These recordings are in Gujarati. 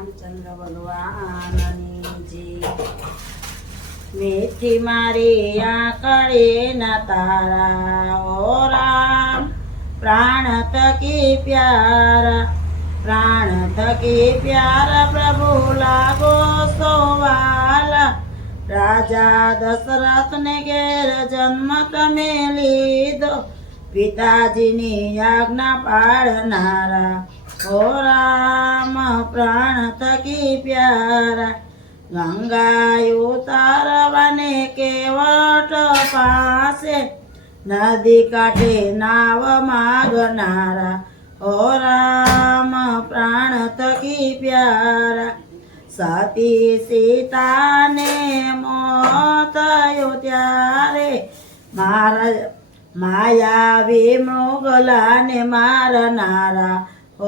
રામચંદ્ર ભગવાનની જય। મીઠી મારી આંકડે ના તારા ઓ રામ, પ્રાણ થકી પ્યારા, પ્રાણ થકી પ્યારા પ્રભુ લાગો સોવાલા। રાજા દશરથ ને ઘેર જન્મ તમે લીધો, પિતાજીની આજ્ઞા પાળનારા ઓ રામ, પ્રાણ થકી પ્યારા। ગંગા ઉતારવાને કેવટ પાસે, નદી કાંઠે નાવ માગનારા ઓ રામ, પ્રાણ થકી પ્યારા। સતી સીતાને મોત થયું ત્યારે માયાવી મૃગલાને મારનારા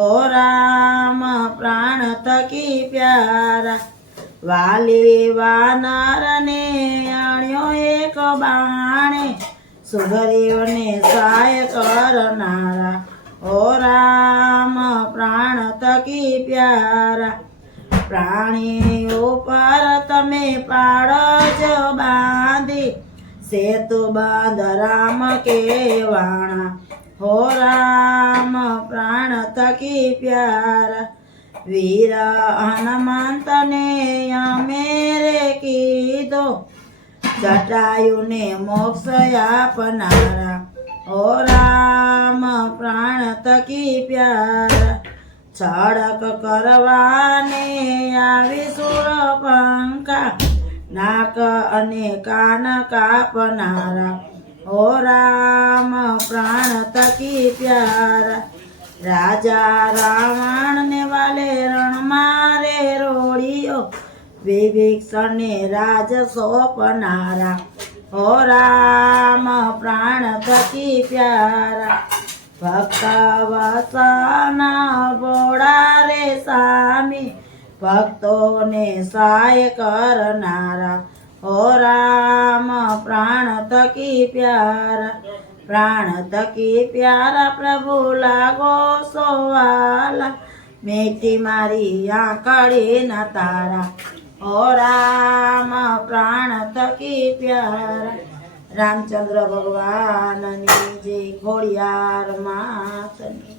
ઓ રામ, પ્રાણ થકી પ્યારા। વાલી વાનરને અણ્યો એક બાણે, સુગ્રીવને સહાય કરનારા ઓ રામ, પ્રાણ થકી પ્યારા। પ્રાણી ઉપર તમે પાડજ બાંધી, સેતુ બાંધ રામ કેવાણા હો રામ, પ્રાણ થકી પ્યારા। વીર હનુમંતને અમે રે કીધો, જટાયુને મોક્ષ આપનારા ઓ રામ, પ્રાણ થકી પ્યારા। છડક કરવાને આવી શૂરપંખા, નાક અને કાન કાપનારા ઓ રામ, પ્રાણ થકી પ્યારા। રાજા રાવણને વાલે રણમાં રે રોડિયો, વિભીષણને રાજ સોંપનારા ઓ રામ, પ્રાણ થકી પ્યારા। ભક્ત વસના ભોળા રે સ્વામી, ભક્તોને સહાય કરનારા ઓ રામ, પ્રાણ થકી પ્યારા। પ્રાણ થકી પ્યારા પ્રભુ લાગો સોવાલા, મીઠી મારી આંકડી ના તારા ઓ રામ, પ્રાણ થકી પ્યારા। રામચંદ્ર ભગવાનની જય, ખોડિયાર માતની।